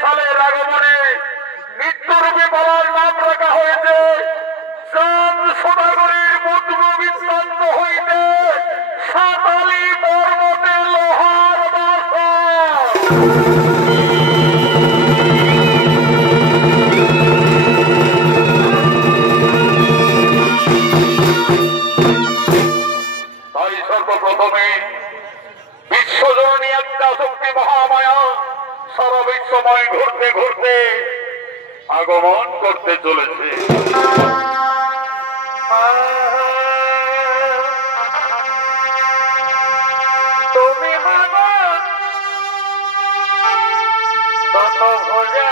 সালের আগমনে মৃত্যুরূপী বলার নাম রাখা হয়েছে চাঁদ সদাগরের বুদ্র বিস্তান্ত হইতে সাতালি পর্বতে লোহার বাসা। তাই সর্বপ্রথমে বিশ্বজননী একটা শক্তি মহামায়া সারা বিশ্বময় ঘুরতে ঘুরতে আগমন করতে চলেছে। তুমি তত ভোজা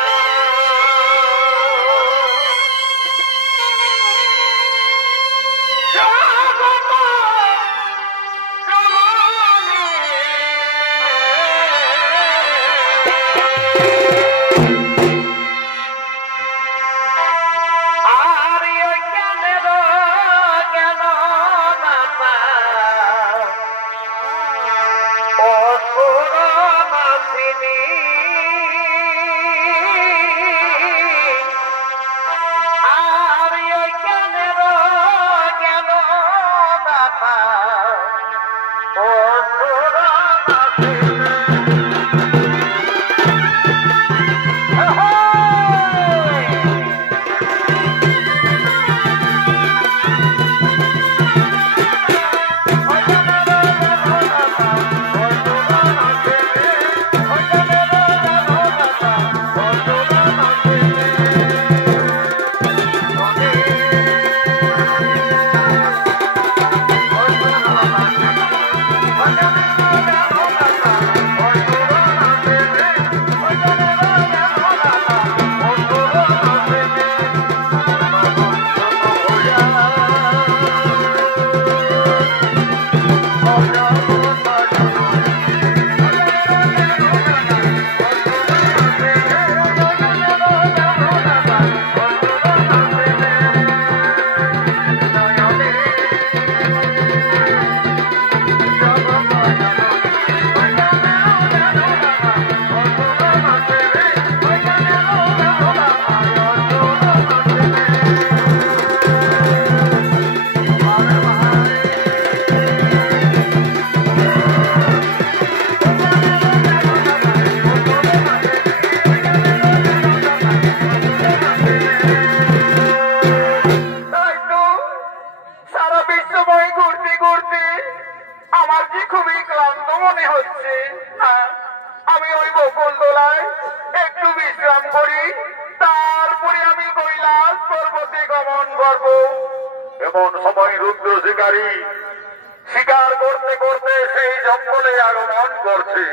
শিকার করতে করতে সেই জঙ্গলে আগমন করছে।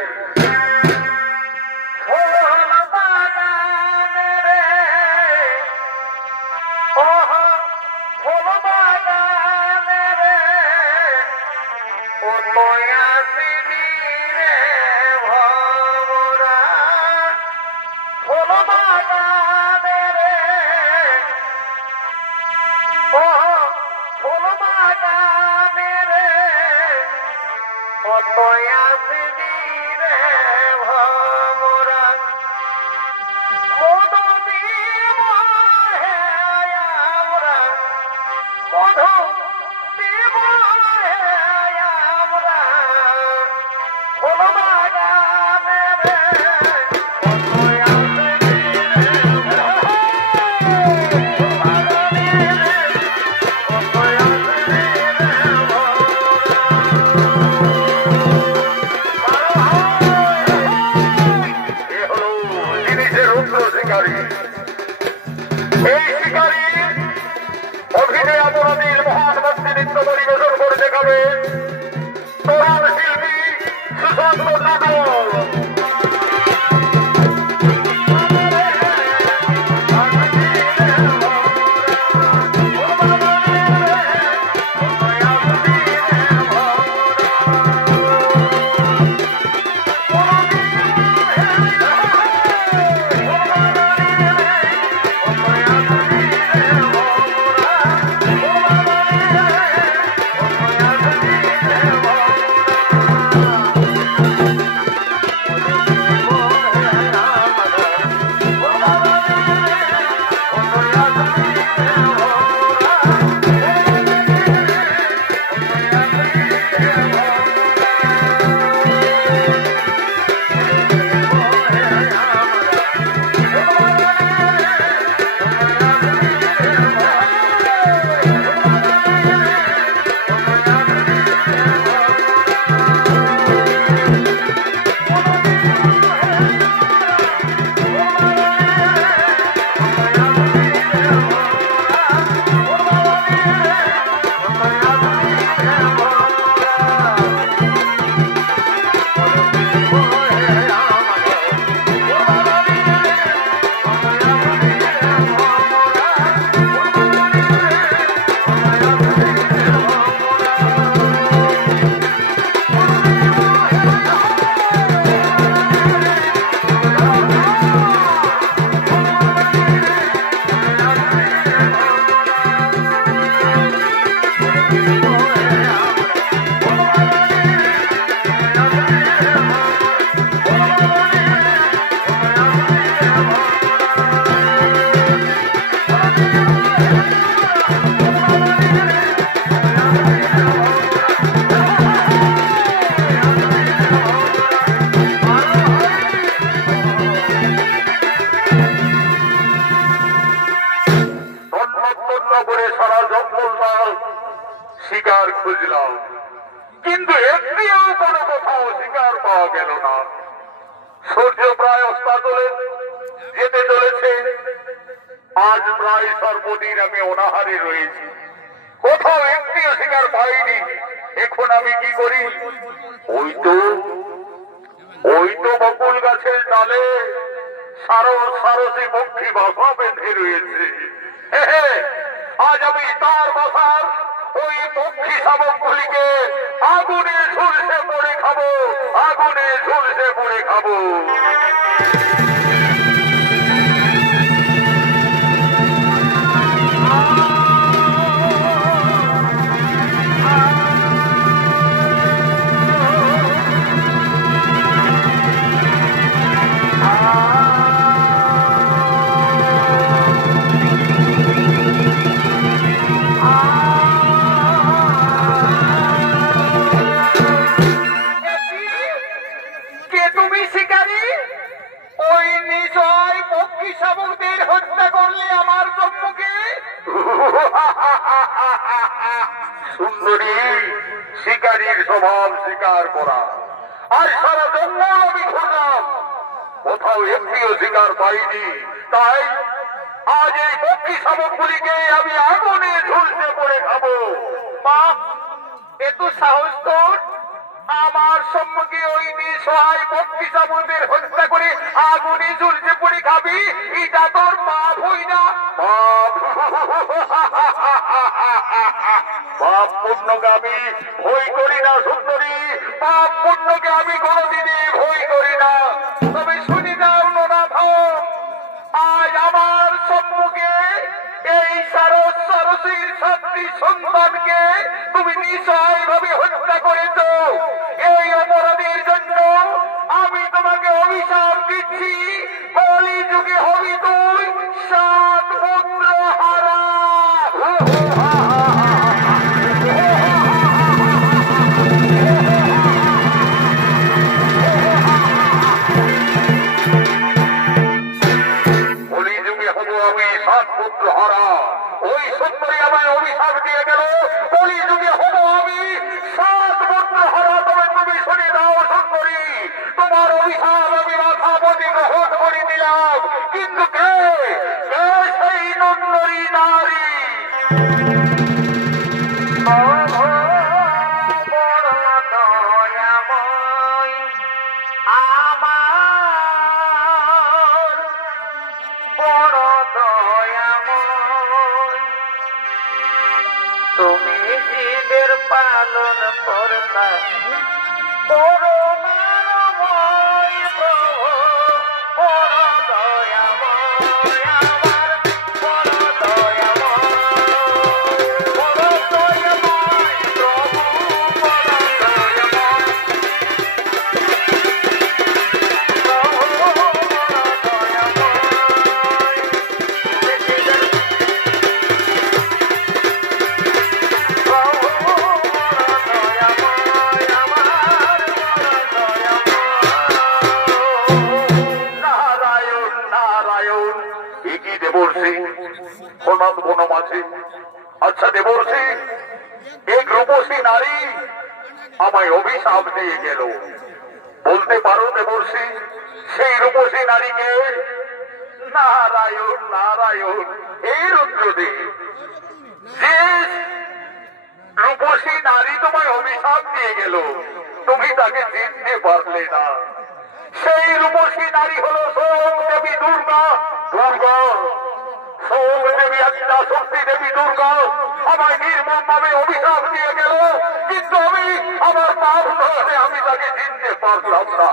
এই শিকারী অভিনয় অপরাধীর মহান পাওয়া গেল না। সূর্য প্রায় অস্তাচলে যেতে চলেছে। আজ প্রায় সর্বদিন আমি অনাহারে রয়েছি, কোথাও একটিও শিকার পাইনি। এখন আমি কি করি? ওই তো বকুল গাছের ডালে সারসী পক্ষী বাসা বেঁধে রয়েছে। আজ আমি তার বাসার ওই পক্ষী শাবকগুলিকে আগুনে ঝুলসে পড়ে খাবো, আগুনে ঝুলসে পড়ে খাবো। সুন্দরী, শিকারীর স্বভাব শিকার করা। আর সারা জঙ্গল আমি ঘুরলাম, কোথাও একটিও শিকার পাইনি। তাই আজ এই পক্ষী শাবকগুলিকে আমি আগুনে ঝুলসে পড়ে খাবো। বাপ, এত সাহস তোর! আমার সম্মুখে ওই নিঃসহায় পক্ষী শাবকদের হত্যা করে আগুনে ঝুলসে পড়ে খাবি? এটা তোর পাপ হই না? পাপ পুণ্যকে আমি ভয় করি না সুন্দরী, পাপ পুণ্যকে আমি কোনদিনই ভয় করি না। তবে শুনি দাও নোনাথ, আজ আমার সম্মুখে এই সারসীর সাতটি সন্তানকে তুমি নিঃসহায় ভাবে হত্যা করেছ। এই অপরাধের জন্য আমি তোমাকে অভিশাপ দিচ্ছি, কলি যুগে হবি তুই সাত পুত্র হারা। ওই সুন্দরী আমায় অভিশাপ দিয়ে গেল, কলি যুগে হব আমি সাত পুত্র হারা। তবে তুমি শুনে দাও সুন্দরী, তোমার অভিশাপ আমি মাথাপতি গ্রহণ করে দিলাম। কিন্তু কে সেই নন্দরী নারী? পালন করতা করুণাময় প্রভু, বড় দয়াময় আমার, বড় দয়াময়, বড় দয়াময় প্রভু, বড় দয়াময় প্রভু, বড় দয়াময়। আচ্ছা দেবর্ষি, এক রূপসী নারী আমায় অভিশাপ দিয়ে গেল। বলতে পারো দেবর্ষি, সেই রূপসী নারীকে? নারায়ণ নারায়ণ, এই রুদ্রদেব, যে রূপসী নারী তোমায় অভিশাপ দিয়ে গেল, তুমি তাকে চিনতে পারলে না। সেই রূপসী নারী হলো সোম দেবী দুর্গা। দুর্গা, সোম দেবী একটা শক্তি দেবী দুর্গা আমায় নির্মম ভাবে অভিশাপ দিয়ে গেল। কিন্তু আমি আমার পাপ ধরে আমি তাকে চিনতে পারলাম না।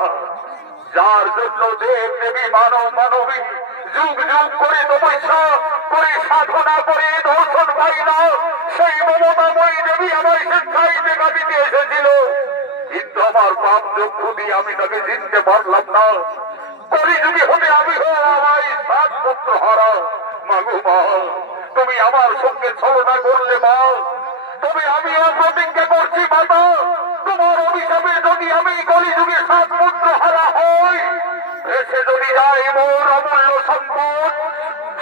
যার জন্য দেব দেবী মানব মানবী যুগ যুগ করে তপস্যা করে সাধনা করে দর্শন পাই না, সেই মমতাময়ী দেবী আমায় শিক্ষায় দেখা দিতে এসেছিল। কিন্তু আমার পাপ চক্ষু দিয়ে আমি তাকে চিনতে পারলাম না। কলিযুগে হতে আমি আমায় সাত পুত্র হারা। মাগো মা, তুমি আমার সঙ্গে ছলনা করলে মা, তবে আমিও প্রতিজ্ঞা করছি মাতা, তোমার অভিশাপে যদি আমি কলিযুগে সাত পুত্র হারা হই, এসে যদি যায় মোর অমূল্য সম্পদ,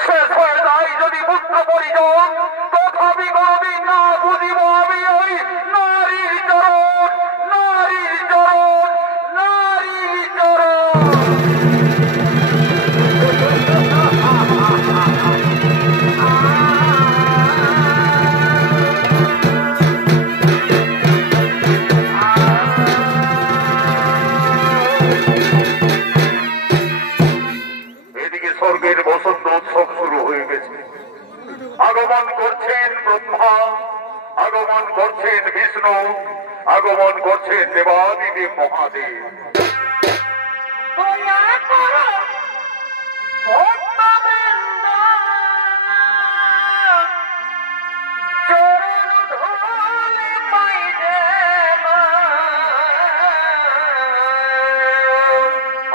শেষ হয়ে যায় যদি পুত্র পরিজন, তথাপি কোনদিন না বুঝিব আমি ওই নারীর চরণ, নারীর চরণ, নারী এদিকে স্বর্গের বসন্ত উৎসব শুরু হয়ে গেছে। আগমন করছেন ব্রহ্মা, আগমন করছেন বিষ্ণু, আগমন করছেন দেবাদিদেব মহাদেব।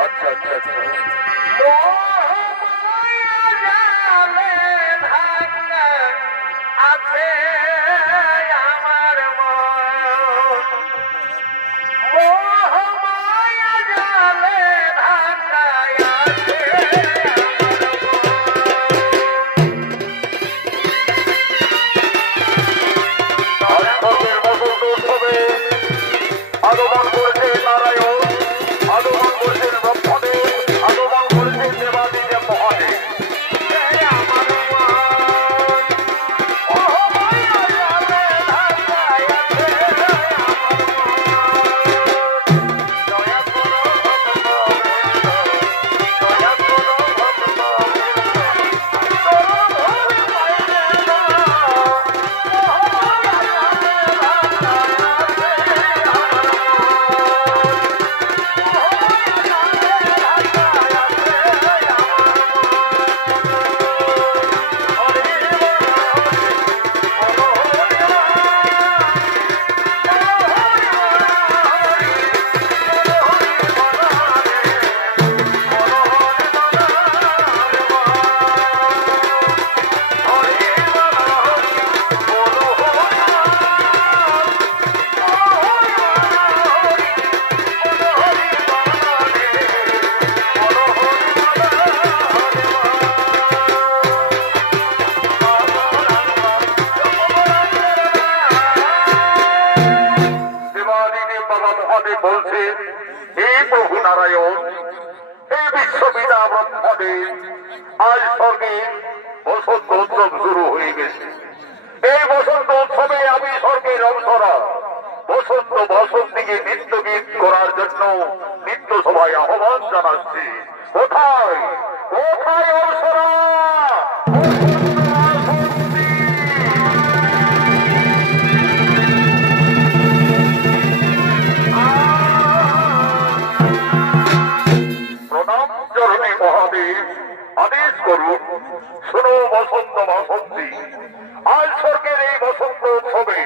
আচ্ছা আচ্ছা আচ্ছা, আগমন করেছেন নারায়ণ, আগমন করেছেন ব্রহ্মদেব, আগমন করেছেন দেবাদিদেব মহাদেব। বলছে, হে প্রভু নারায়ণ, হে বিশ্বপিতা ব্রহ্মদেব, আজ স্বর্গে বসন্ত উৎসব শুরু হয়ে গেছে। এই বসন্ত উৎসবে আমি স্বর্গের অংশরা বসন্ত বসন্তীকে নৃত্য গীত করার জন্য নৃত্য সভায় আহ্বান জানাচ্ছি। কোথায় কোথায় অংশরা? আদেশ করুন, শোনো বসন্ত বাসন্তী, আজ স্বর্গের এই বসন্ত উৎসবে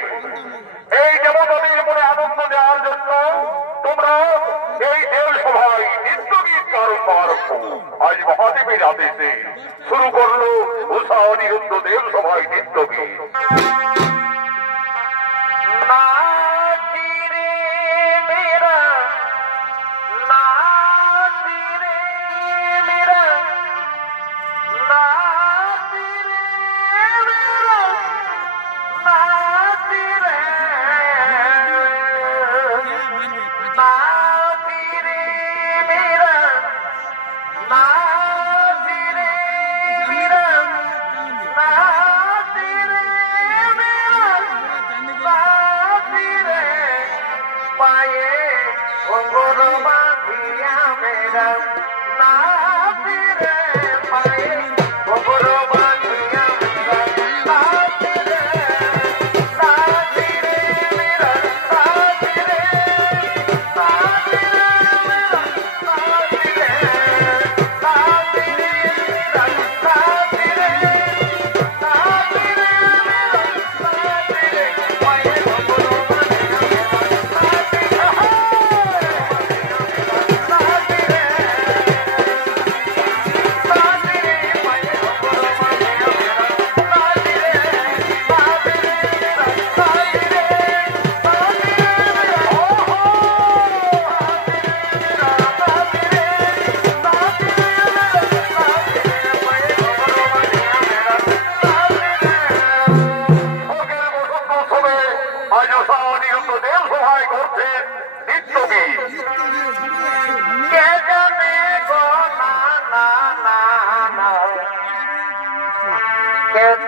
এই দেবতাদের মনে আনন্দ দেওয়ার জন্য তোমরা এই দেব সভায় নৃত্য গীত আরম্ভ আজ মহাদেবের আদেশে শুরু করলো উষা অনিরুদ্ধ দেব সভায় নৃত্য গীত।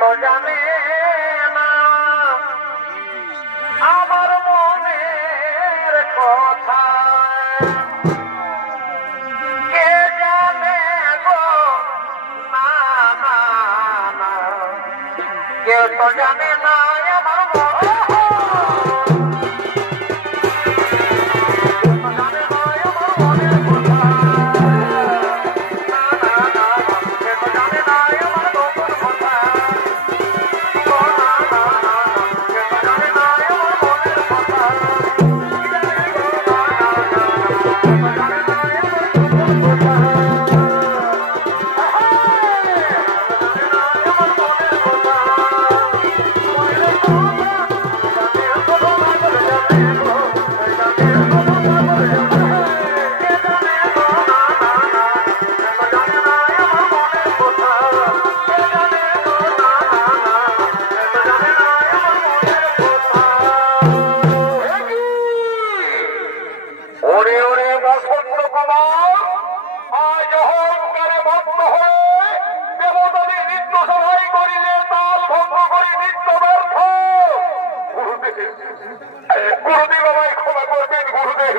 তো জানে না আমার মনের কথা ওরে বসন্ত কুমার আজ অহংকারে মত্ত হয়ে দেবতাদের নৃত্য সভাই করিলে তাল ভঙ্গ করি নৃত্য ব্যর্থ। গুরুদেব আমায় ক্ষমা করবেন গুরুদেব,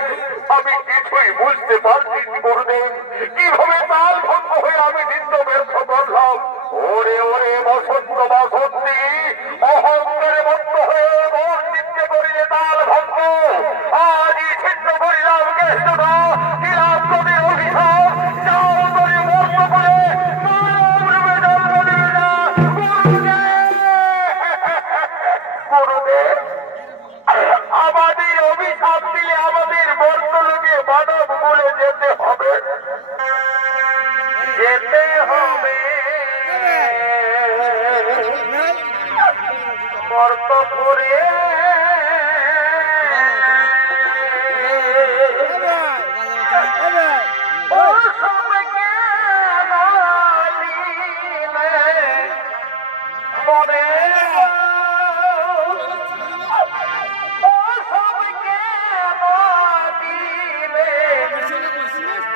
আমি কিছুই বুঝতে পারছি গুরুদেব, কিভাবে তাল ভঙ্গ হয়ে আমি নৃত্য ব্যর্থ করলাম। ওরে ওরে বসন্ত বাসন্তী অহংকারে মত্ত হয়ে মোর নৃত্য করিলে তাল ভঙ্গ, আজই ছিন্ন করিলাম কেষ্টটা কিরাম কবির অভিশাপ। যাও তরে মর্ম করে মানব রূপে জন্ম দিবে না গুরুদেব। আমাদের অভিশাপ দিলে আমাদের বর্তলোকে মানব বলে যেতে হবে, যেতে হবে বর্তপুরে।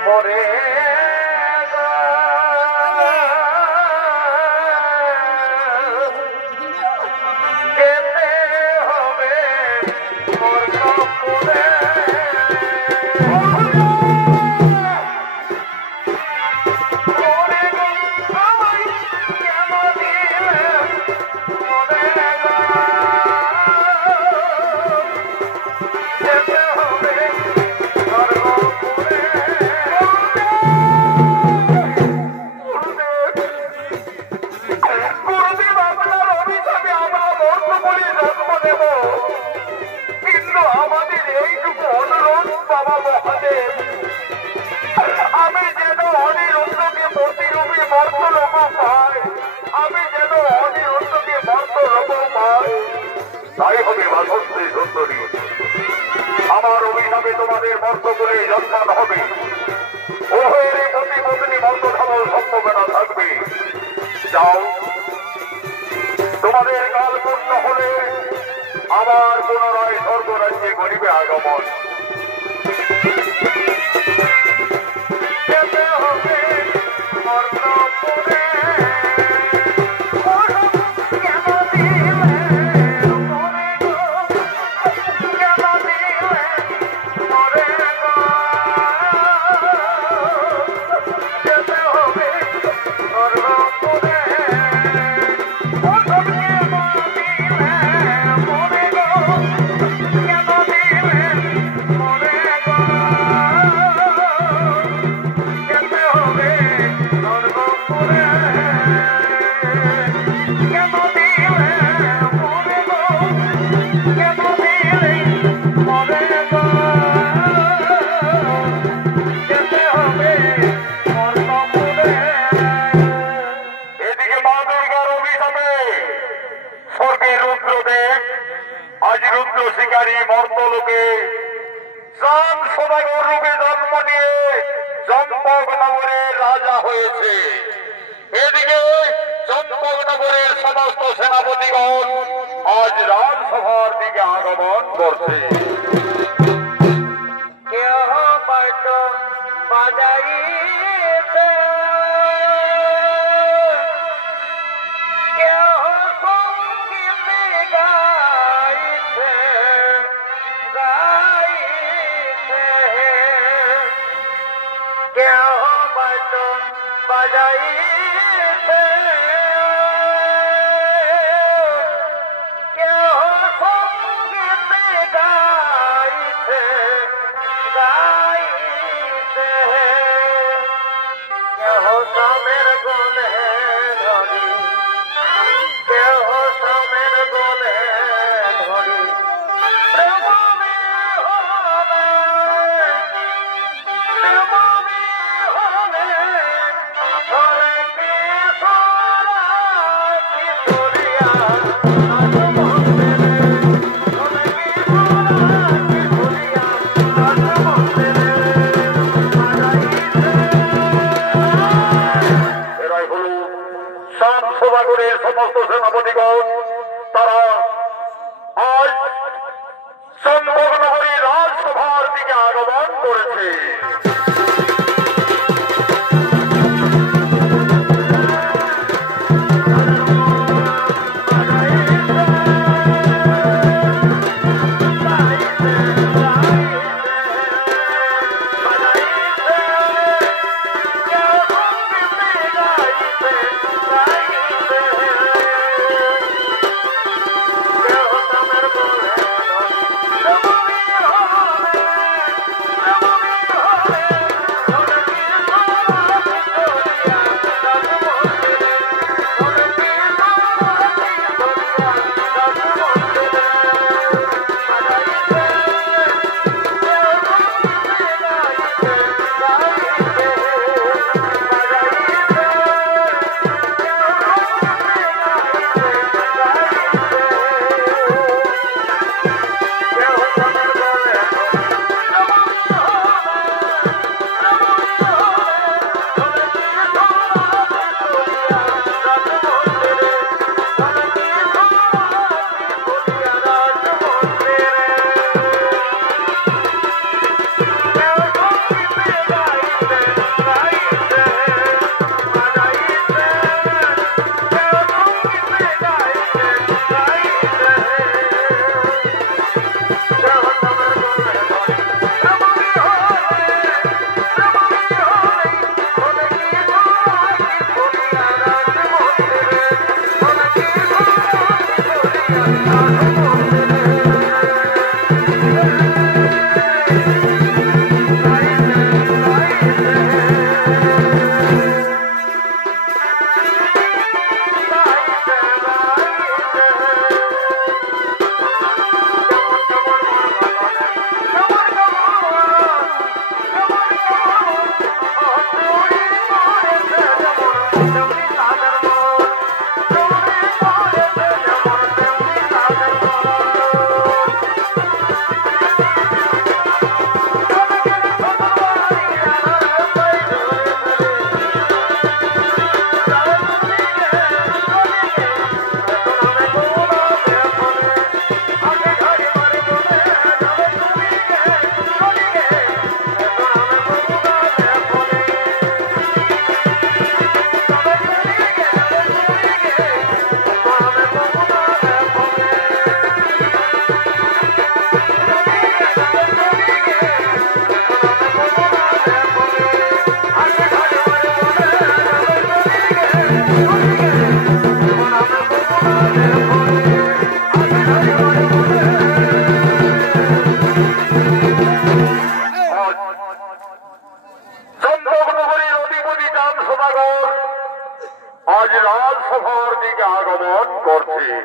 মরে যেতে হবে বর্তপুরে। কিন্তু আমাদের এইটুকু অনুরোধ বাবা মহাদেব, আমি যেন অনিরুদ্ধকে প্রতিরূপী মর্তলোক পাই, আমি যেন অনিরুদ্ধকে মর্তলোক পাই। তাই হবে বাসন্তী সুন্দরী, আমার অভিশাপে তোমাদের মর্তকুলে জন্মান হবে। উভয়ের প্রতি পত্নী মর্তধাবল সম্ভাবনা থাকবে। যাও, তোমাদের কাল পূর্ণ হলে আবার পুনরায় স্বর্গরাজ্যে গরিবে আগমন। যেতে হবে বর্তপুরে। আজ রুদ্র শিকারী মর্তলোকে জান সদাগর রূপে জন্ম নিয়ে চম্পক নগরের রাজা হয়েছে। এদিকে চম্পক নগরের সমস্ত সেনাপতিগণ আজ রাজসভার দিকে আগমন করছে। কেহ হয়তো বাজাইতে, কেহ সঙ্গীত গাইছে গাইছে, কেহ হয়তো বাজাইছে, কেহ সঙ্গীত গাইছে গাইছে, কেহ সমের গুণে ধরি, কেহ সমের গুণে ধরি প্রেমী হলে, প্রেমী হলে ধরে কিশোরা কিশোরিয়া আজ মন্দিরে, ধরে কিশোরা কিশোরিয়া আজ মন্দিরে এরাই হল শান সদাগরের সমস্ত সেনাপতিগণ। তারা আজ চম্পক নগরী রাজসভার দিকে আগমন করেছে। আজ রাজসভার দিকে আগমন করছে।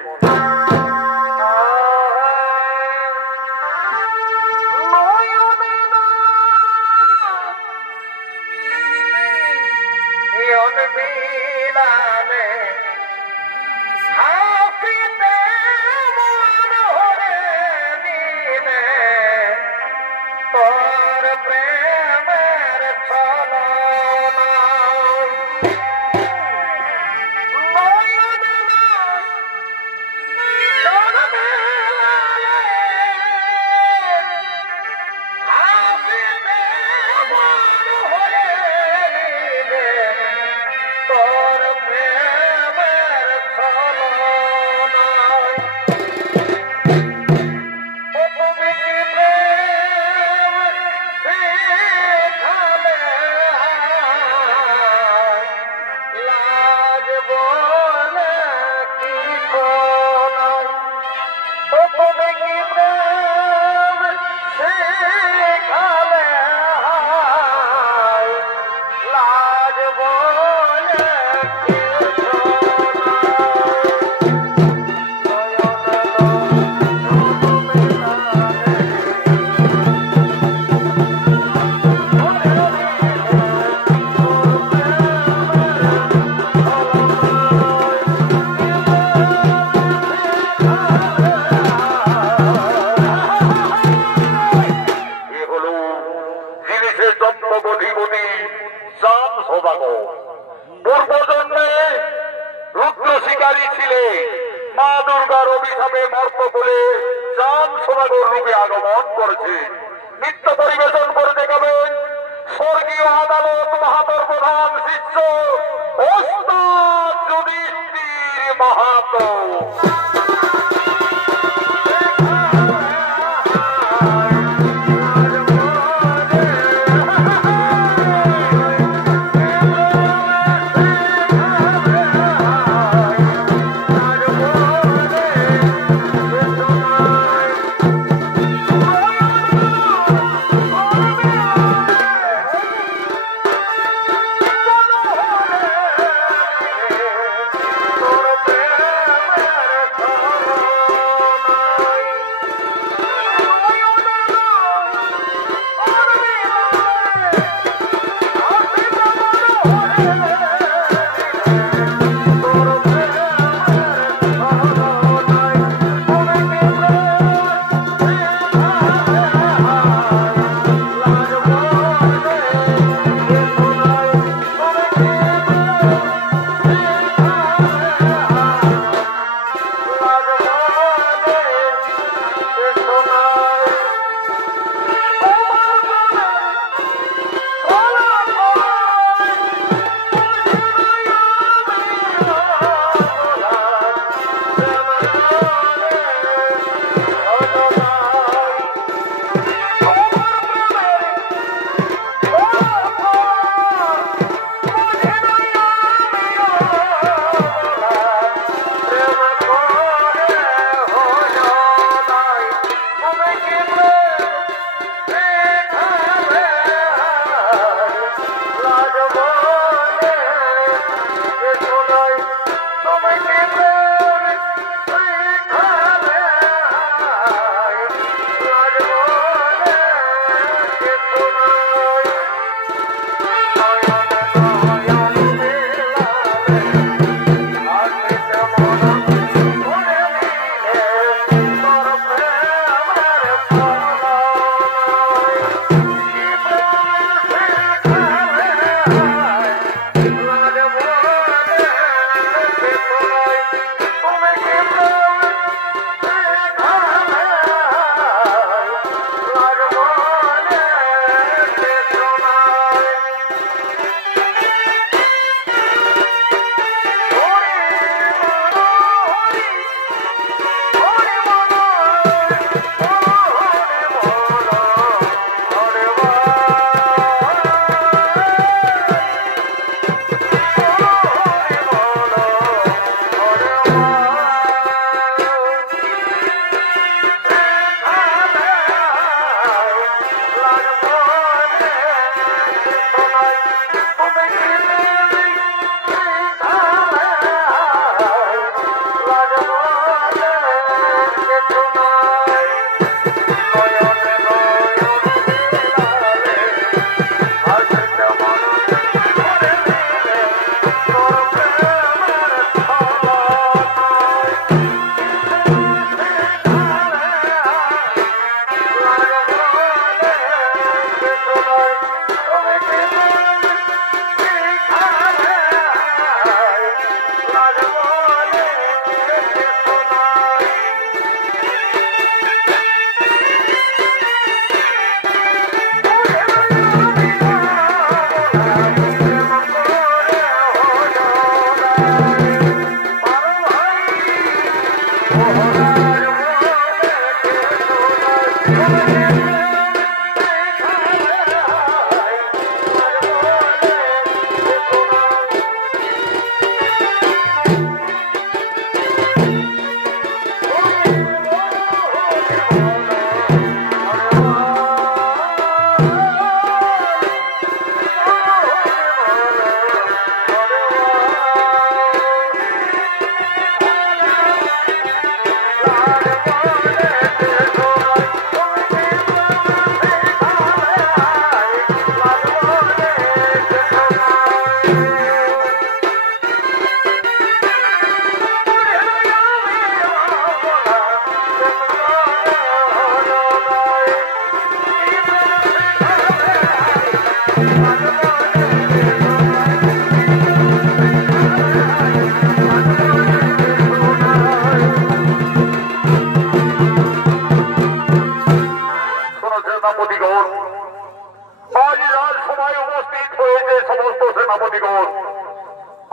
পূর্বজন্মে রুদ্র শিকারী ছিলে, মা দুর্গার অভিশাপে মর্ত করে চাঁদ সমাগর রূপে আগমন করেছে। নৃত্য পরিবেশন করে দেখাবেন স্বর্গীয় আদালত মাহাতর প্রধান শিষ্য ওস্তাদ যুধিষ্ঠির মাহাতো।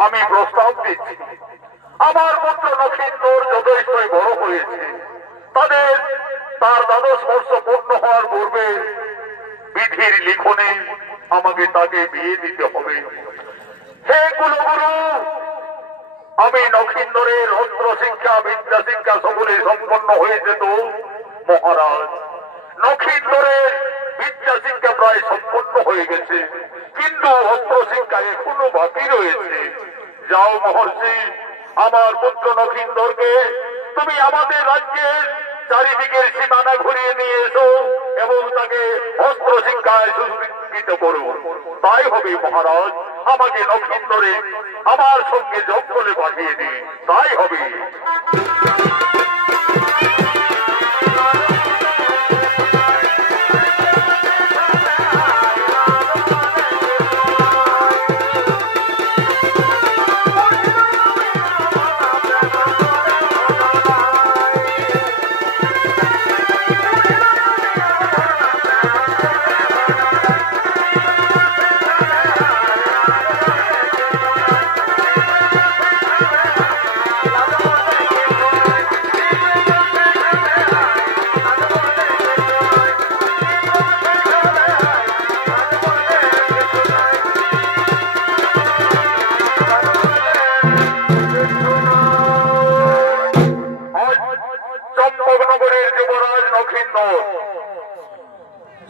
আমি প্রস্তাব দিচ্ছি, আমার পুত্র নক্ষেন্দর যথেষ্টই বড় হয়েছে, তার দ্বাদশ বর্ষ পূর্ণ হওয়ার পূর্বে বিধির লিখনে আমাকে তাকে বিয়ে দিতে হবে। হে কুলগুরু, আমি নক্ষেন্দরের অস্ত্র শিক্ষা বিদ্যা শিক্ষা সকলে সম্পন্ন হয়েছে তো মহারাজ? নক্ষেন্দরের বিদ্যা শিক্ষা প্রায় সম্পন্ন হয়ে গেছে, কিন্তু অস্ত্র শিক্ষা এখনো বাকি রয়েছে। যাও মহর্ষি, আমার পুত্র নক্ষেন্দরকে তুমি আমাদের রাজ্যের চারিদিকের সীমানা ঘুরিয়ে নিয়ে এসো এবং তাকে অস্ত্র শিক্ষায় সুশিক্ষিত করো। তাই হবে মহারাজ, আমাকে নক্ষেন্দরে আমার সঙ্গে জঙ্গলে পাঠিয়ে দিন, তাই হবে।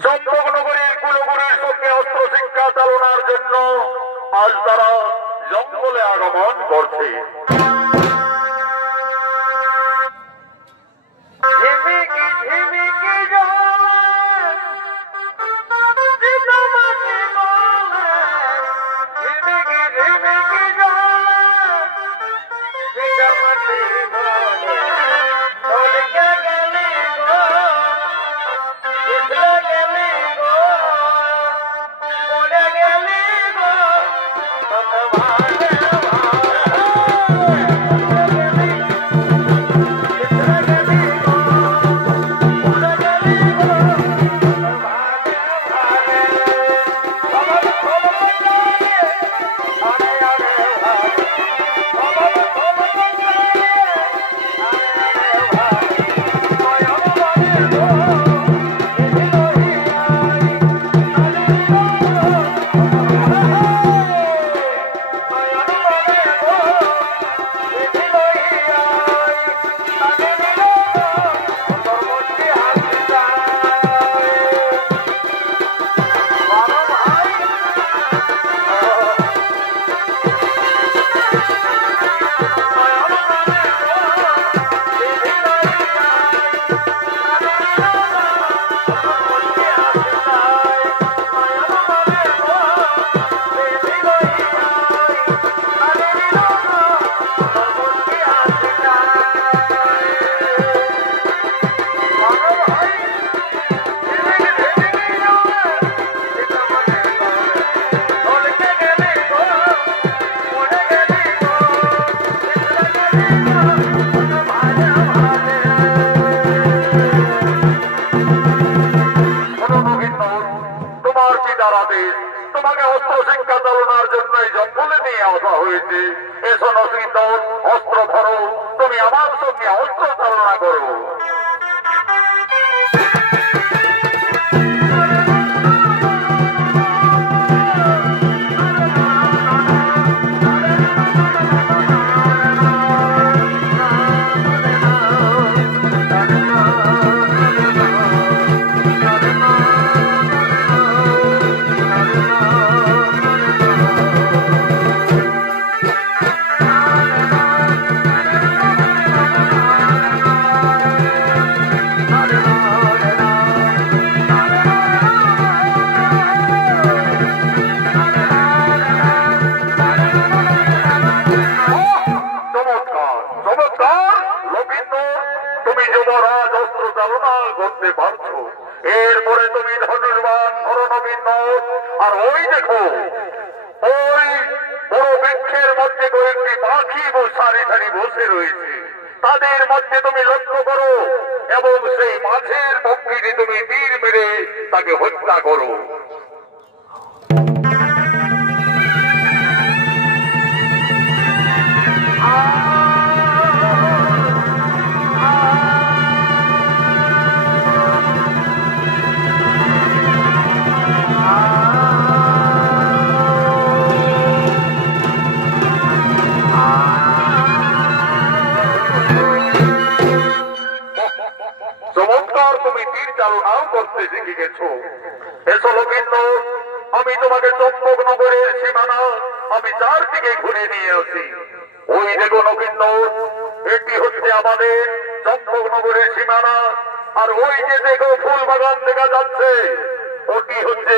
চম্পকনগরের কুলগুরুর সঙ্গে অস্ত্র শিক্ষা চালনার জন্য আজ তারা জঙ্গলে আগমন করছে। তোমাকে অস্ত্র শিক্ষা চালনার জন্যই জঙ্গলে নিয়ে আসা হয়েছে। এসো নক্ষেন্দর, অস্ত্র ধরো, তুমি আমার সঙ্গে অস্ত্র চালনা করো। আর ওই দেখো ওই বড় বৃক্ষের মধ্যে কয়েকটি পাখি সারি সারি বসে রয়েছে, তাদের মধ্যে তুমি লক্ষ্য করো এবং সেই মাছের পক্ষীটি তুমি তীর মেরে তাকে হত্যা করো। চমৎকার, তুমি তীর চালনাও করতে শিখে গেছো। এসো লক্ষিন্দর, আমি তোমাকে চম্পকনগরের সীমানা আমি চারদিকে ঘুরে নিয়ে আসি। ওই দেখো লক্ষিন্দর, এটি হচ্ছে আমাদের চম্পকনগরের সীমানা। আর ওই যে দেখো ফুল বাগান দেখা যাচ্ছে, ওটি হচ্ছে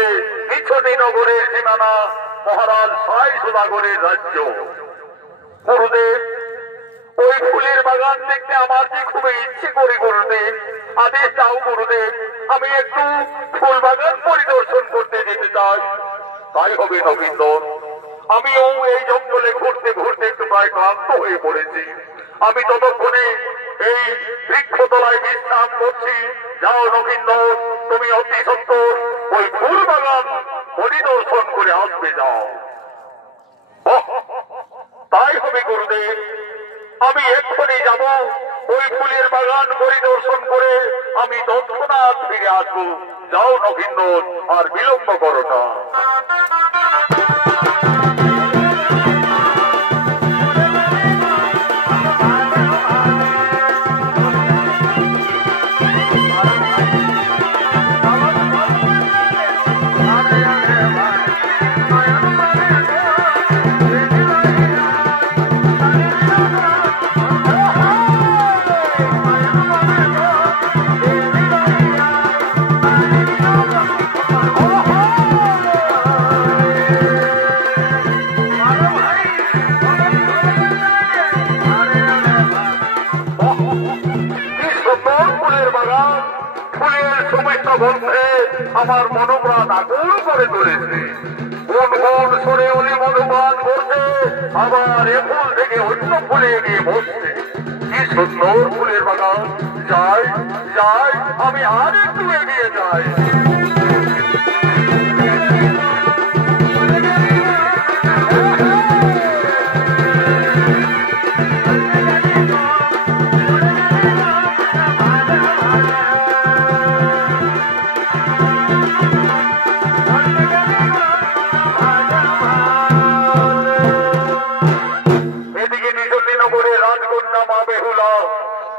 মিছনি নগরের সীমানা, মহারাজ সাই সদাগরের রাজ্য। গুরুদেব, ওই ফুলের বাগান দেখতে আমার যে খুবই ইচ্ছে করে গুরুদেব, আদেশ দাও গুরুদেব, আমি একটু ফুল বাগান পরিদর্শন করতে যেতে চাই। তাই হবে নবীন্দর, আমিও এই জঙ্গলে ঘুরতে ঘুরতে একটু প্রায় ক্লান্ত হয়ে পড়েছি। আমি ততক্ষণে এই বৃক্ষতলায় বিশ্রাম করছি। যাও নবীন্দর, তুমি অতি সত্তর ওই ফুল বাগান পরিদর্শন করে আসবে, যাও। তাই হবে গুরুদেব, আমি এক্ষুনি যাব। ওই ফুলের বাগান পরিদর্শন করে আমি তৎক্ষণাৎ ফিরে আসবো। যাও নবীন্দর, আর বিলম্ব করো না। আমার মনোপ্রাণ আকুল করে তুলেছে। কোন কোন সরে অলি মধুপান করছে, আবার এ ফুল থেকে অন্য ফুলে গিয়ে বসছে। কি সুন্দর ফুলের বাগান! যাই যাই, আমি আর একটু এগিয়ে যাই।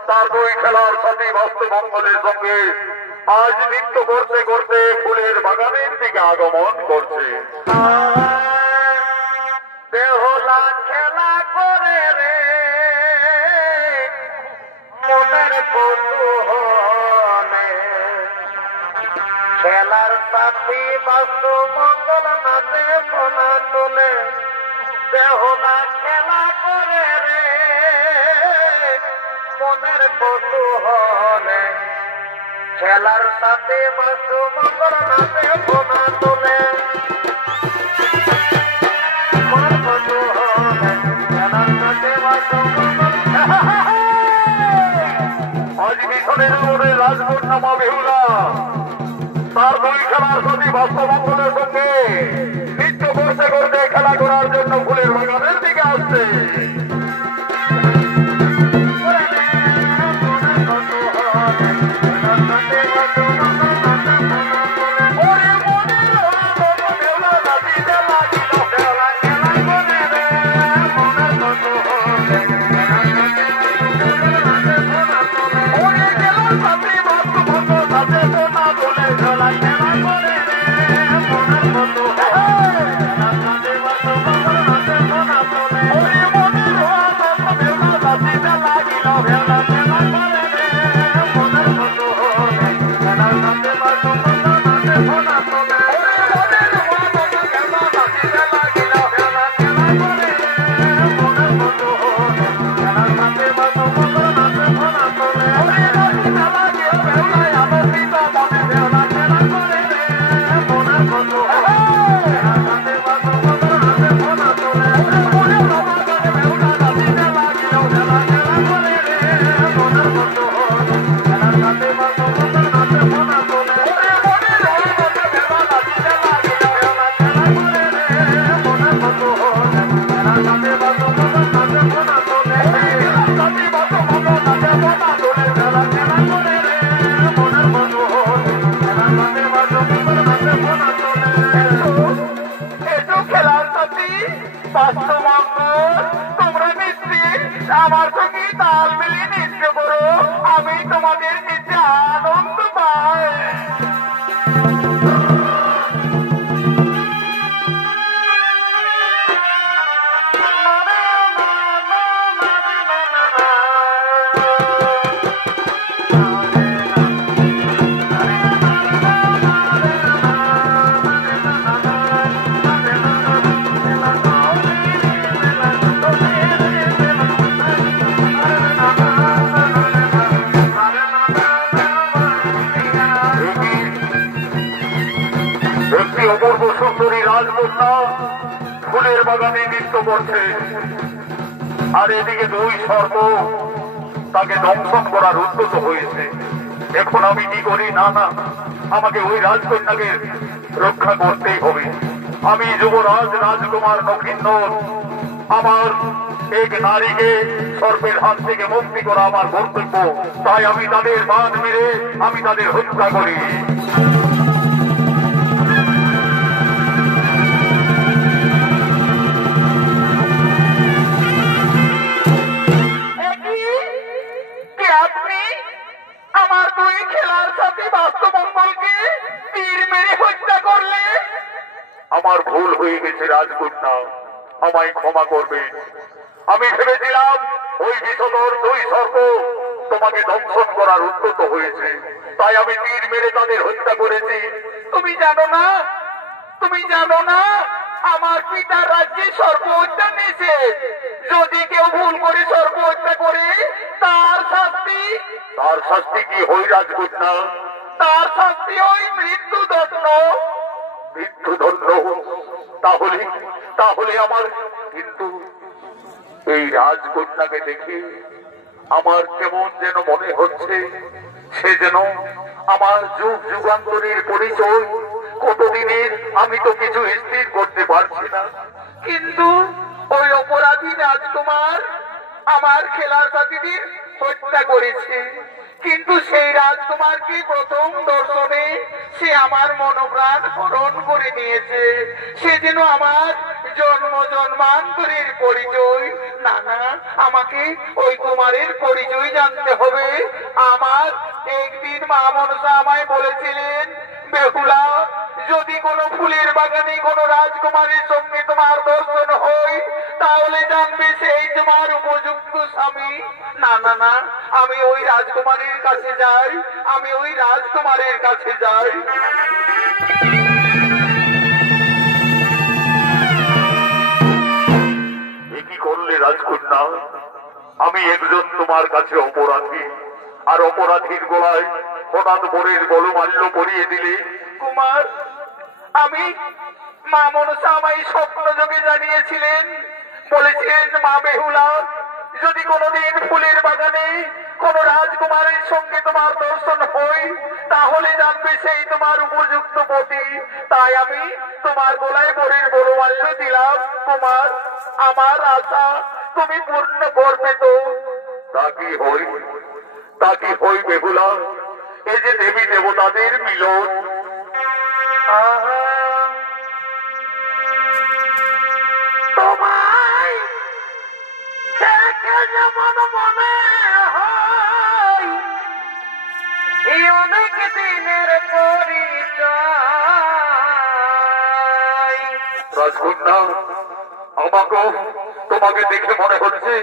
তার দুই খেলার সাথী বাস্তবঙ্গলের সঙ্গে আজ নৃত্য করতে করতে ফুলের বাগানের দিকে আগমন করছে। বেহুলা খেলা করে রে মনের কৌতূহলে, খেলার সাথী বাস্তবঙ্গল নাচে সোনা তোলে। বেহুলা খেলা করে রে মনের কৌতূহলে, খেলার সাথে বাসু মঙ্গল নাচে সোনা তোলে। মনের কৌতূহলে, খেলার সাথে বাসু মঙ্গল। আজ মিশনের নগরে রাজকন্যা মা বেহুলা তার দুই খেলার সাথী বাস্তবঙ্গলের সঙ্গে নৃত্য করতে করতে খেলা করার জন্য ফুলের বাগানের দিকে আসছে। খেলা করে রে মনের কৌতূহলে, বাস্তবঙ্গল তোমরা নিশ্চয় আমার সঙ্গে তাল মিলিয়ে নৃত্য করো, আমি তোমাদের নিচে আনন্দ পাই। অপূর্ব সুন্দরী রাজকন্যা ফুলের বাগানে নৃত্য করছে, আর এদিকে দুই সর্প তাকে দংশন করার উদ্যত হয়েছে। এখন আমি কি করি? না না, আমাকে ওই রাজকন্যাকে রক্ষা করতেই হবে। আমি যুবরাজ রাজকুমার নক্ষিন্দর, আমার এক নারীকে সর্পের হাত থেকে মুক্তি করা আমার কর্তব্য। তাই আমি তাদের বাঁধ মেরে আমি তাদের হত্যা করি। আমার দুই খেলার সাথে বাস্তবঙ্গলকে তীর মেরে হত্যা করলে। আমার ভুল হয়ে গেছে রাজকন্যা, আমায় ক্ষমা করবে। আমি ভেবেছিলাম ওই বিষধর দুই সর্প তোমাকে দংশন করার উদ্যত হয়েছে, তাই আমি তীর মেরে তাদের হত্যা করেছি। তুমি জানো না, তুমি জানো না আমার পিতার রাজ্যে সর্প হত্যা নিষেধ। যদি কেউ ভুল করে সর্প হত্যা করে তার শাস্তি। তার শাস্তি কি হই রাজকন্যা? তার শাস্তি ওই মৃত্যুদণ্ড। মৃত্যুদণ্ড? তাহলে তাহলে আমার কিন্তু এই রাজকন্যাকে দেখে আমার কেমন যেন মনে হচ্ছে সে যেন আমার যুগ যুগান্তরের পরিচয়। কতদিনের আমি তো কিছু স্থির করতে পারছি না, কিন্তু ওই অপরাধী রাজকুমার আমার খেলার সাথীদের হত্যা করেছে। কিন্তু সেই রাজকুমারকে প্রথম দর্শনে সে আমার মনোপ্রাণ হরণ করে নিয়েছে। সে যেন আমার জন্ম জন্মান্তরের পরিচয়। না না, আমাকে ওই কুমারের পরিচয় জানতে হবে। আমার একদিন মা মনসা আমায় বলেছিলেন, বেহুলা, যদি কোনো ফুলের বাগানে কোনো রাজকুমারের সঙ্গে তোমার দর্শন হয় তাহলে জানবে সেই তোমার উপযুক্ত স্বামী। না না না, আমি ওই রাজকুমারের কাছে যাই, আমি ওই রাজকুমারের কাছে যাই। কি করলে রাজকন্যা? আমি একজন তোমার কাছে অপরাধী, আর অপরাধীর গলায় হঠাৎ বরের গলমাল্য পরিয়ে দিলে। কুমার, আমি মা মনসা আমায় স্বপ্ন যোগে জানিয়েছিলেন, বলেছিলেন মা বেহুলা, যদি কোনোদিন ফুলের বাগানে কোন রাজকুমারের সঙ্গে তোমার দর্শন হয় তাহলে জানবে সেই তোমার উপযুক্ত পতি। তাই আমি তোমার গলায় বরের গলমাল্য দিলাম। কুমার, আমার আশা তুমি পূর্ণ করবে তো? তা কি হই, তা কি হই বেহুলা? এই যে দেবী দেবতাদের মিলন। তোমায় দেখে যেমন মনে হয় এই অনেক দিনের পরিচয়। রাজকন্যা, আমাকে তোমাকে দেখে মনে হচ্ছে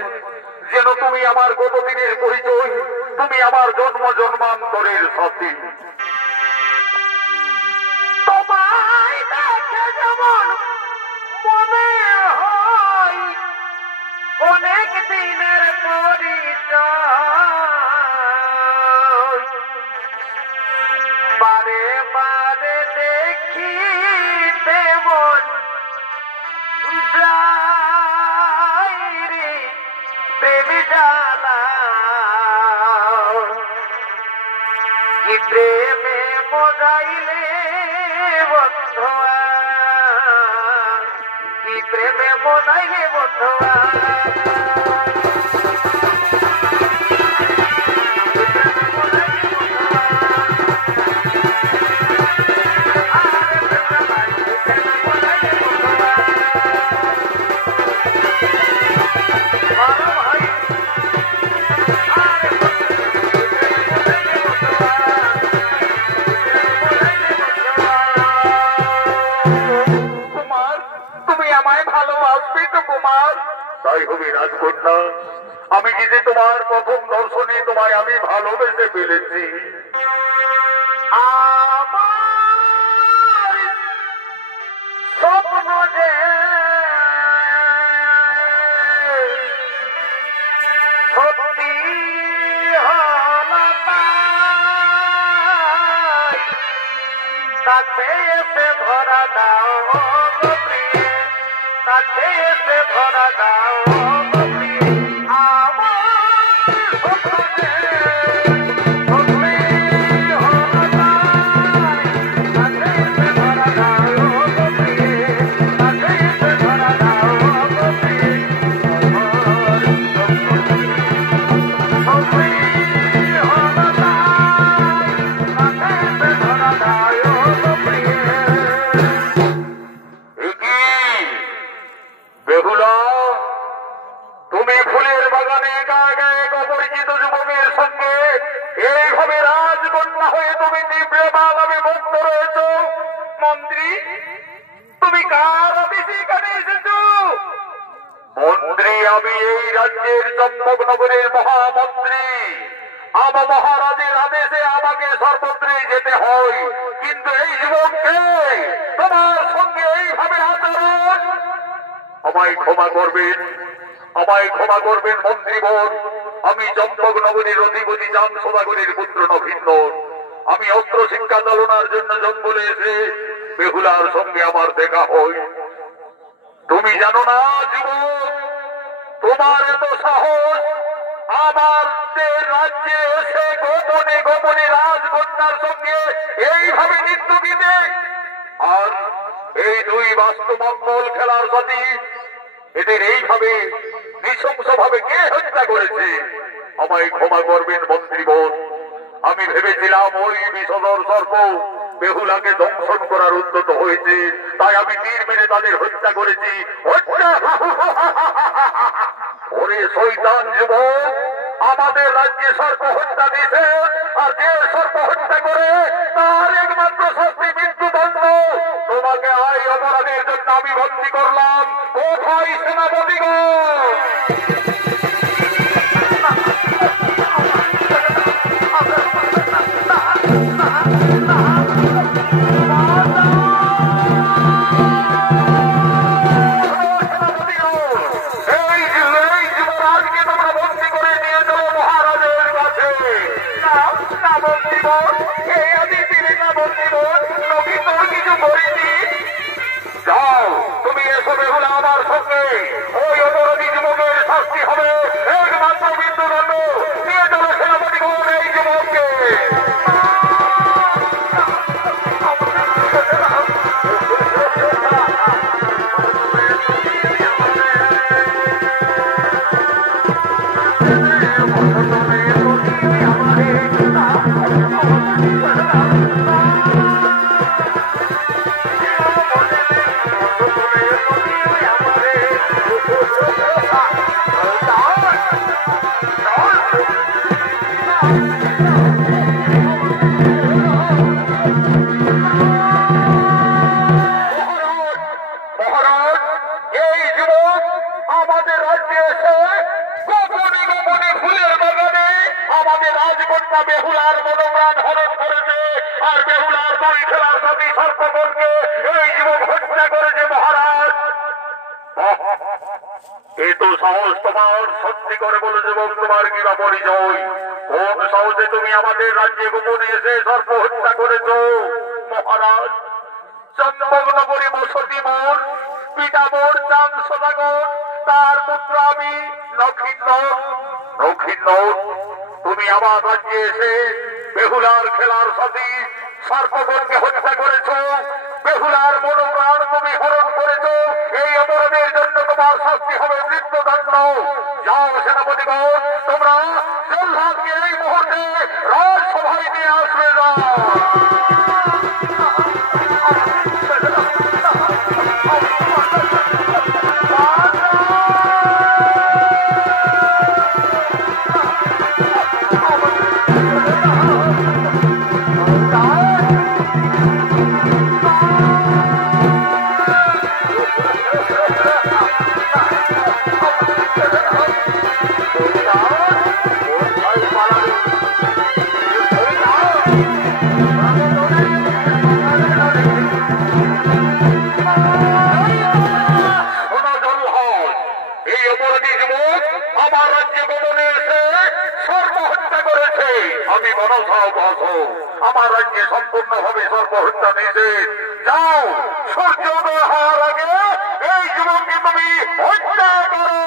যেন তুমি আমার কতদিনের পরিচয়, তুমি আমার জন্ম জন্মান্তরের সাথী। তোমায় দেখে যেমন মনে হয় অনেক দিনের পরিচয়, বারে বারে দেখি তেমন প্রেমী জানা কি প্রেমে মজাইলে বন্ধুয়া, কি প্রেমে মজাইলে বন্ধুয়া। আমায় ভালোবাসবে তো কুমার? তাই হবে রাজকন্যা, আমি কি যে তোমার প্রথম দর্শনে তোমায় আমি ভালোবেসে ফেলেছি। আমার স্বপ্ন যে সত্যি হলো তাই, কাছে এসে ধরা দাও গো প্রিয়ে, কাছে এসে ধরা দাও গো প্রিয়ে। আমার স্বপ্ন যে সত্যি হলো তাই, কাছে এসে ধরা দাও গো প্রিয়ে, কাছে এসে ধরা দাও গো প্রিয়ে। আমার স্বপ্ন যে সত্যি হলো তাই, কাছে এসে ধরা দাও গো প্রিয়ে। বেহুলা, তুমি ফুলের বাগানে একা একা এক অপরিচিত যুবকের সঙ্গে এইভাবে রাজকন্যা হয়ে তুমি তীব্রভাবে মুক্ত রয়েছ। মন্ত্রী, তুমি কার অফিসে এখানে এসেছো? মন্ত্রী, আমি এই রাজ্যের চম্পকনগরের মহামন্ত্রী। আমার মহারাজের আদেশে আমাকে সর্বত্রই যেতে হয়, কিন্তু এই যুবককে তোমার সঙ্গে এইভাবে আচরণ। আমায় ক্ষমা করবেন, আমায় ক্ষমা করবেন মন্ত্রীবর। আমি চম্পকনগরীর অধিপতি চাঁদ সদাগরের পুত্র নভীন্দর। আমি অস্ত্র শিক্ষা চালনার জন্য জঙ্গলে এসে বেহুলার সঙ্গে আমার দেখা হয়। তুমি জানো না যুবক, তোমার এত সাহস আমাদের রাজ্যে এসে গোপনে গোপনে রাজকন্যার সঙ্গে এইভাবে নৃত্য গীতে, আর এই দুই বাস্তুমঙ্গল খেলার সাথে এদের এইভাবে নৃশংস ভাবে কে হত্যা করেছে? আমায় ক্ষমা করবেন মন্ত্রীবর। আমি ভেবেছিলাম ওই বিষধর সর্প বেহুলাকে দংশন করার উদ্যত হয়েছে, তাই আমি তীর মেরে তাদের হত্যা করেছি। ওরে শয়তান যুবক, আমাদের রাজ্যে সর্প হত্যা দিছে, আর যে সর্প হত্যা করে তার একমাত্র শাস্তি মৃত্যুদণ্ড। তোমাকে আই অপরাধের জন্য আমি বন্দী করলাম। কোথায় সেনাপতিগণ? যাও, তুমি এসো বেহুলা আমার সঙ্গে। ওই অপরাধী যুবকের শাস্তি হবে একমাত্র মৃত্যুদণ্ড। নিয়ে চলো সেনাপতিগণ এই যুবককে। মহারাজ, এই যুবক আমাদের রাজ্যে এসে গোপনে গোপনে ফুলের বাগানে আমাদের রাজকন্যা বেহুলার মনোপ্রাণ হরণ করেছে, আর বেহুলার দুই খেলার সাথী সর্পগণকে এই যুবক হত্যা করেছে। মহারাজ, এ তো সাহস তোমার! সত্যি করে বলে যুবক, তোমার কি বা পরিচয়? কোন সাহসে তুমি আমাদের রাজ্যে গোপনে এসে সর্প হত্যা করেছ? মহারাজ, চম্পকনগরী বসতি মোর, পিতা মোর চাঁদ সদাগর, তার পুত্র আমি নক্ষিন্দর। নক্ষিন্দর, তুমি আমার রাজ্যে এসে বেহুলার খেলার সাথী সর্পগণকে হত্যা করেছ, বেহুলার মনোপ্রাণ তুমি হরণ করেছ। এই অপরাধের জন্য তোমার শাস্তি হবে মৃত্যুদণ্ড। যাও সেনাপতিগণ, তোমরা জল্লাদকে এই মুহূর্তে রাজসভায় নিয়ে আসবে। যাও। আমার রাজ্যে সম্পূর্ণভাবে সর্বহত্যা নিষেধ। যাও, সূর্যোদয় হওয়ার আগে এই যুবককে তুমি হত্যা করো।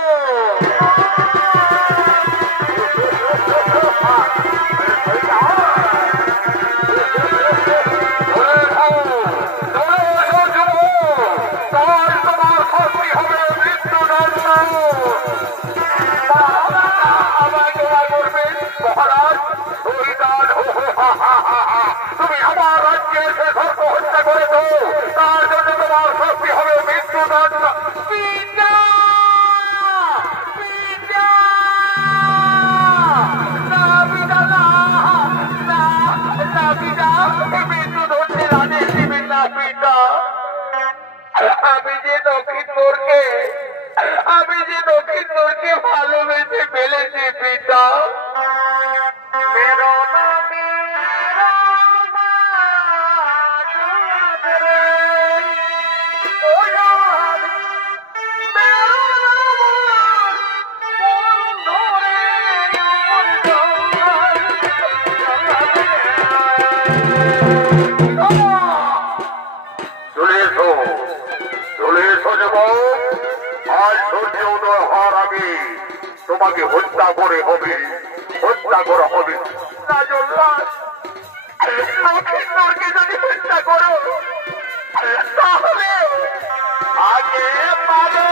তুমি আমার রাজ্যে এসে ধর্ম হত্যা করেছো, তার জন্য তোমার শাস্তি হবে মৃত্যুদণ্ড। পিতা পিতা না পিতা না না না পিতা, মৃত্যুদণ্ডের আদেশ দিবেন না পিতা। আমি যে দক্ষিণপুরকে ভালোবেসে ফেলেছি পিতা। তোমাকে হত্যা করে হবে, হত্যা করা হবে। লক্ষ্মীকে যদি হত্যা করো তাহলে আগে পালো।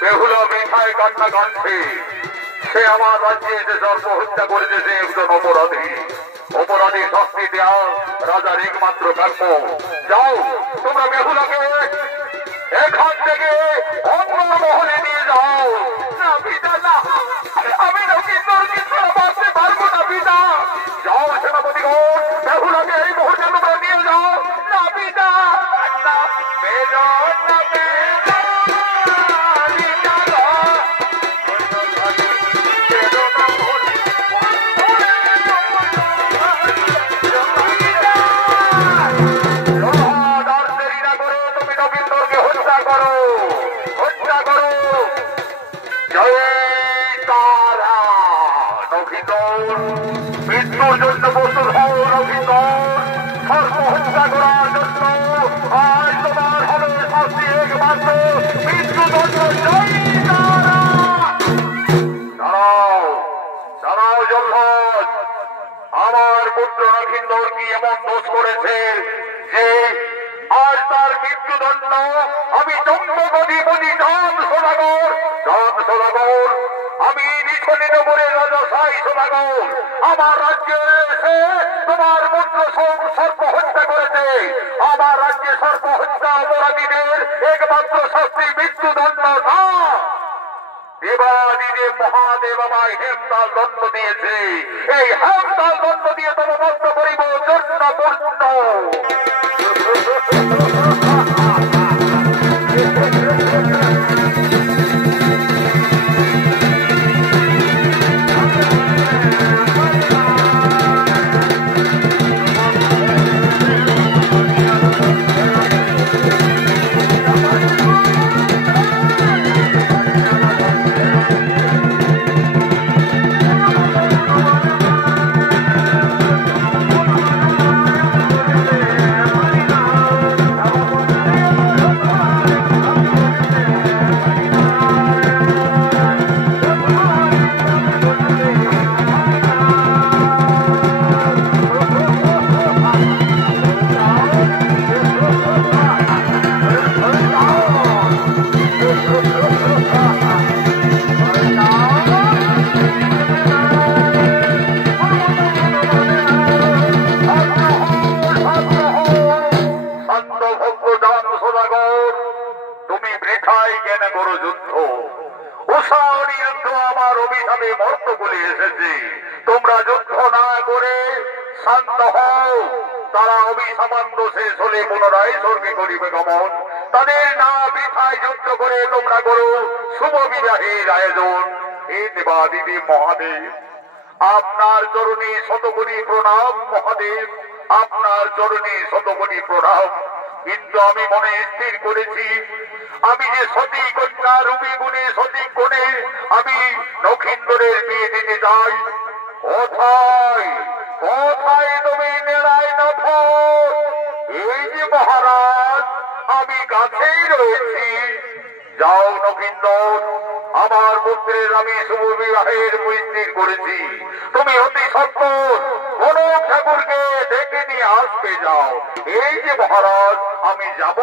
বেহুলা মিঠাই কান্না কাঁদছে, সে আমার রাজ্যে এসে সর্ব হত্যা করেছে। সে একজন অপরাধী, অপরাধী শাস্তি দেওয়া রাজার একমাত্র কর্ম। যাও, তোমরা বেহুলাকে এখান থেকে অন্য মহলে নিয়ে যাও। না পিতা না, আমি লক্ষ্মীকে ছাড়া বাঁচতে পারবো না পিতা। যাও সেনাপতিগণ, বেহুলাকে এই মুহূর্তে তোমরা নিয়ে যাও। না পিতা না, বেজো না বেজো। মৃত্যুর জন্য প্রস্তুত হও রঘিন্দর। সর্ব হত্যা করার জন্য আজ তোমার হবে শাস্তি একমাত্র মৃত্যুদণ্ড। দাঁড়াও দাঁড়াও জল্লাদ, আমার পুত্র রঘিন্দর কি এমন দোষ করেছে যে আজ তার মৃত্যুদণ্ড আমি চন্দ্রগতিপতি রাম সদাগর আমি নিখনিনগরের রাজা সাই সদাগর আমার রাজ্যে এসে তোমার পুত্র সর্প হত্যা করেছে। আমার রাজ্যে সর্প হত্যা অপরাধীদের একমাত্র শাস্তি মৃত্যুদণ্ড না। দেবাদিদেব মহাদেব আমায় হেমতাল দণ্ড দিয়েছে, এই হেমতাল দণ্ড দিয়ে তোমার বদ্ধ করিব জন্য পূর্ণ। তোমরা যুদ্ধ না করে শান্ত হও। তারা অভিসামান্য শেষ হলে পুনরায় স্বর্গে করিবে গমন। তাদের না বৃথায় যুদ্ধ করে তোমরা করো শুভ বিবাহের আয়োজন। হে দেবাদিদেব মহাদেব, আপনার চরণে শতকোটি প্রণাম মহাদেব, আপনার চরণে শতকোটি প্রণাম। কিন্তু আমি মনে স্থির করেছি, আমি যে সতী কন্যা রূপী গুণে সতী গুণে আমি নক্ষিন্দরের বিয়ে দিতে চাই। কোথায় কোথায় তুমি নেড়াই নাথ? এই যে মহারাজ, আমি কাছেই রয়েছি। যাও নক্ষিন্দর, আমার পুত্রের আমি শুভ বিবাহের স্থির করেছি। তুমি অতি সত্বর গণক ঠাকুরকে ডেকে নিয়ে আসতে যাও। এই যে মহারাজ, আমি যাব,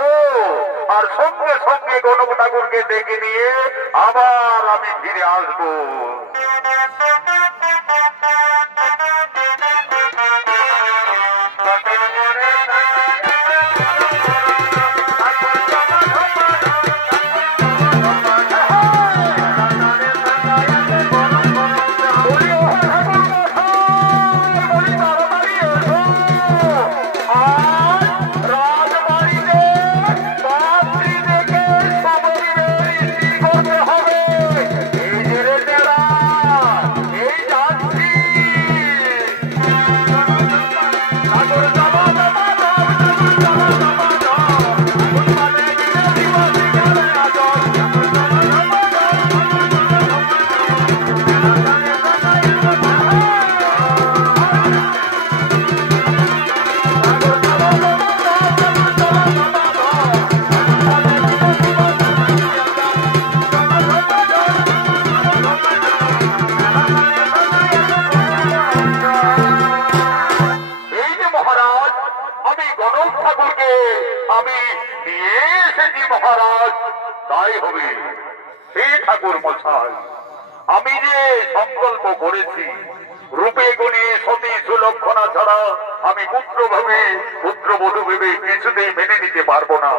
আর সঙ্গে সঙ্গে গণক ঠাকুরকে ডেকে নিয়ে আবার আমি ফিরে আসবো। আমি নিয়ে এসেছি মহারাজ, তাই হবে। হে ঠাকুর মশাই, আমি যে সংকল্প করেছি রূপে গুণে সতী সুলক্ষণা ছাড়া আমি পুত্রবধূ ভেবে কিছুতেই মেনে নিতে পারবো না।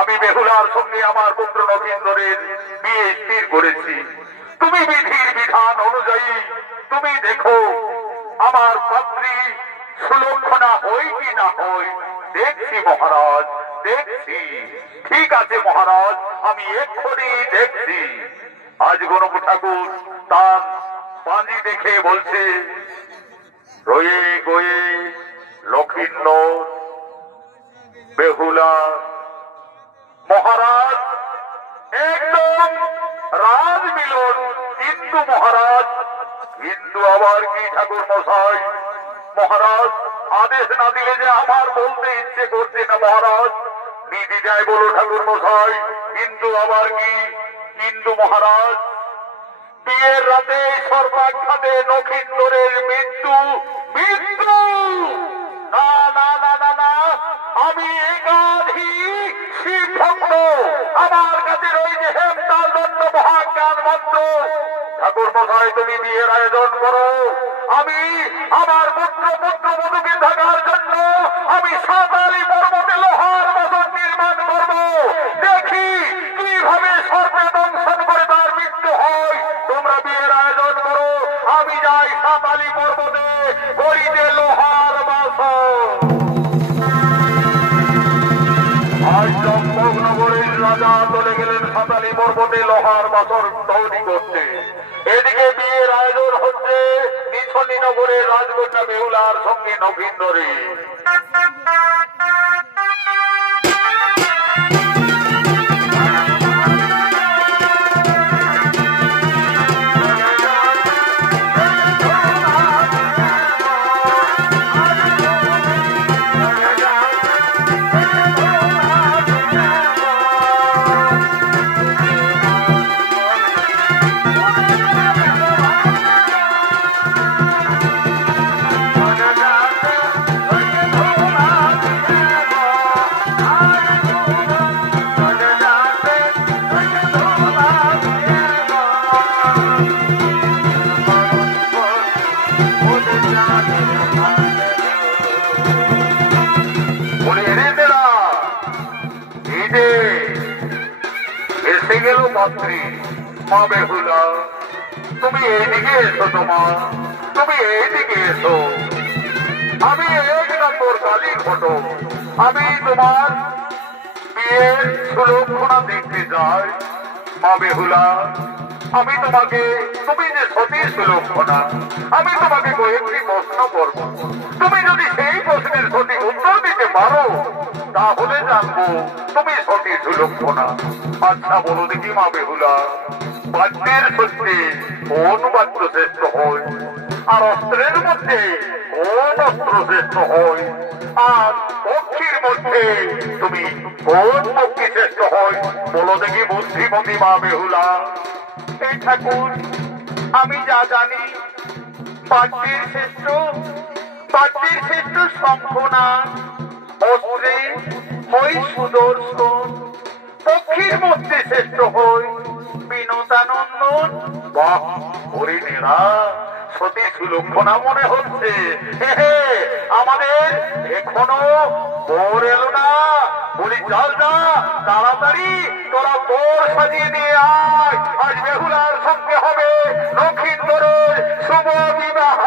আমি বেহুলার সঙ্গে আমার পুত্র নগেন্দ্রের বিয়ে স্থির করেছি। তুমি বিধির বিধান অনুযায়ী তুমি দেখো আমার পাত্রী সুলক্ষণা হই কি না হই। দেখছি মহারাজ, দেখছি। ঠিক আছে মহারাজ, আমি এক্ষুনি দেখছি। আজ গণক ঠাকুর তার পাঞ্জি দেখে বলছে, রয়ে গয়ে লক্ষিন্দর বেহুলা মহারাজ একদম রাজ মিলন। কিন্তু মহারাজ, কিন্তু আবার কি ঠাকুর মশাই, মহারাজ আদেশ না দিলে যে আমার বলতে ইচ্ছে করছে না মহারাজ। নীতি যায় বলো ঠাকুর মশাই, কিন্তু আবার কি? কিন্তু মহারাজ, বিয়ের রাতে সর্বাঘাতে নক্ষিন্দরের মৃত্যু। মৃত্যু না না না না না, আমি একাধি শিব ভক্ত, আমার কাছে রয়েছে হেমতাল দত্ত মহাজ্ঞান মন্ত্র। ঠাকুর মশাই তুমি বিয়ের আয়োজন করো। আমি আমার পুত্রবধূকে থাকার জন্য আমি সাঁতালি পর্বতে লোহার বাসন নির্মাণ করব। দেখি কিভাবে সর্বে দংশন করে তার মৃত্যু হয়। তোমরা বিয়ের আয়োজন করো, আমি যাই সাঁতালি পর্বতে করিতে লোহার বাসন। আজ চম্পকনগরের রাজা চলে গেলেন সাঁতালি পর্বতে লোহার বাসন তৈরি করতে। এদিকে বিয়ের আয়োজন হচ্ছে নিছনীনগরের রাজকন্যা বেহুলার সঙ্গে নগেন্দ্রের। এসে গেল পাত্রী মা বেহুলা, তুমি এইদিকে এসো। তুমি এইদিকে এসো। আমি 1 নম্বর কালী ঘটক। আমি তোমার বিয়ের সুলক্ষণা দেখতে যাই। মা বেহুলা, আমি তোমাকে, তুমি যে সতী সুলক্ষণা, আমি তোমাকে কয়েকটি প্রশ্ন করব। তুমি যদি সেই প্রশ্নের সঠিক উত্তর দিতে পারো তাহলে জানবো তুমি সতী সুলক্ষণা। আচ্ছা বলো দেখি মা বেহুলা, বাদ্যের সত্যি কোন বাদ্য শ্রেষ্ঠ হয়? আর অস্ত্রের মধ্যে কোন অস্ত্র শ্রেষ্ঠ হয়? আর পক্ষীর মধ্যে তুমি কোন পক্ষী শ্রেষ্ঠ হয়? বলো দেখি বুদ্ধিমতী মা বেহুলা। এই ঠাকুর, আমি যা জানি বাদ্যের শ্রেষ্ঠ শঙ্খনাদ, অস্ত্রে হয় সুদর্শন, পক্ষীর মধ্যে শ্রেষ্ঠ হয় বিনোদানন্দন। বাহ, হরিণেরা সতী সুলক্ষণা মনে হচ্ছে। আমাদের এখনো বর এলো না। বলি চল না, তাড়াতাড়ি তোরা বর সাজিয়ে নিয়ে আয়। আজ বেহুলার সঙ্গে হবে লক্ষিন্দরের শুভ বিবাহ।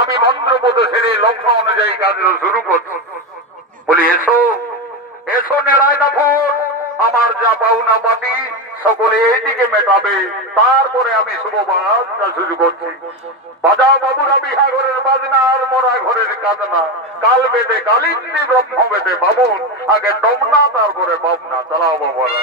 আমি মন্ত্রপদ ছেড়ে লক্ষ্য অনুযায়ী কাজ শুরু করছি। বলি এসো, এসো নেড়ায় না ফোন। আমার যা পাওনা পাতি সকলে এইদিকে মেটাবে, তারপরে আমি শুভ বাজনা শুরু করছি। বাজাও বাবুরা বিহা ঘরের বাজনা আর মরা ঘরের কাজনা। কাল বেদে কালিন্দী, ব্রহ্ম বেদে বামুন, আগে ডমনা তারপরে বাবনা। চালাও বাবারা।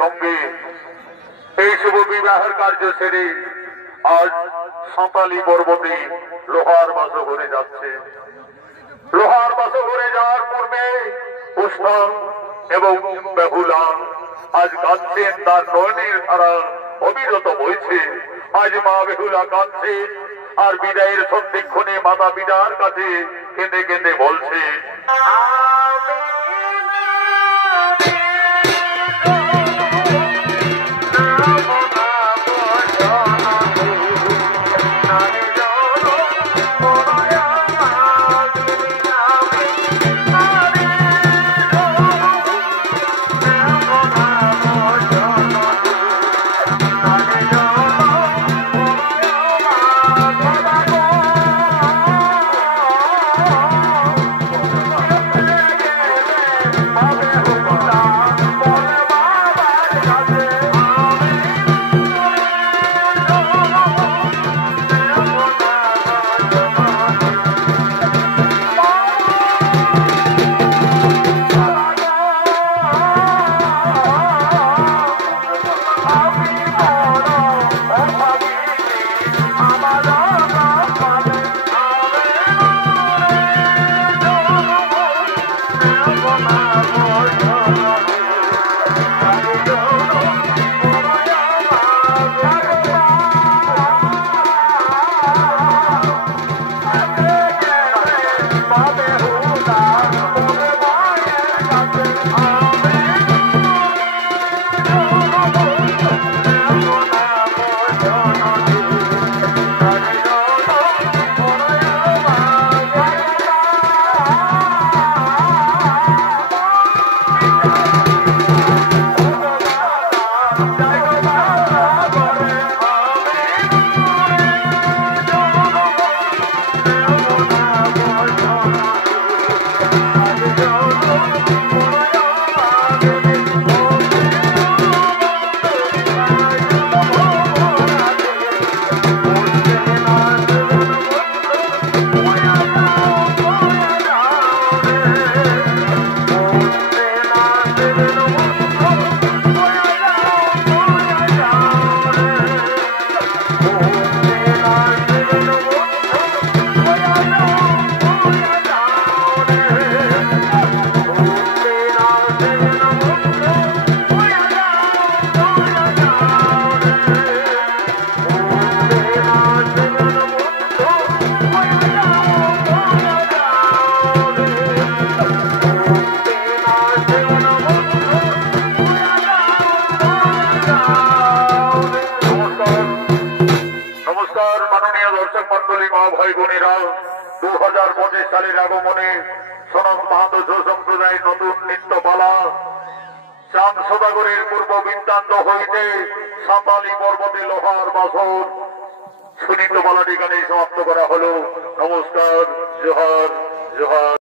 সঙ্গে এই শুভ বিবাহের কার্য সেরে আজ সাঁতালি পর্বতে লোহার বাসঘরে যাচ্ছে। লোহার বাসঘরে যাওয়ার পূর্বে উষ্ণান এবং বেহুলা আজ কাঁদছেন, তার নয়নের ধারা অবিরত বইছে। আজ মা বেহুলা কাঁদছেন আর বিদায়ের সন্ধিক্ষণে মাতা পিতার কাছে কেঁদে কেঁদে বলছে, ভাই বোনেরা, 2025 সালের আগমনে সনদ মাহাতো সম্প্রদায়ের নতুন নৃত্যপালা চাঁদ সদাগরের পূর্ব বৃত্তান্ত হইতে সাঁতালি পর্বতে লোহার বাসন সুনীত পালাটি গানে সমাপ্ত করা হলো। নমস্কার, জোহার জোহার।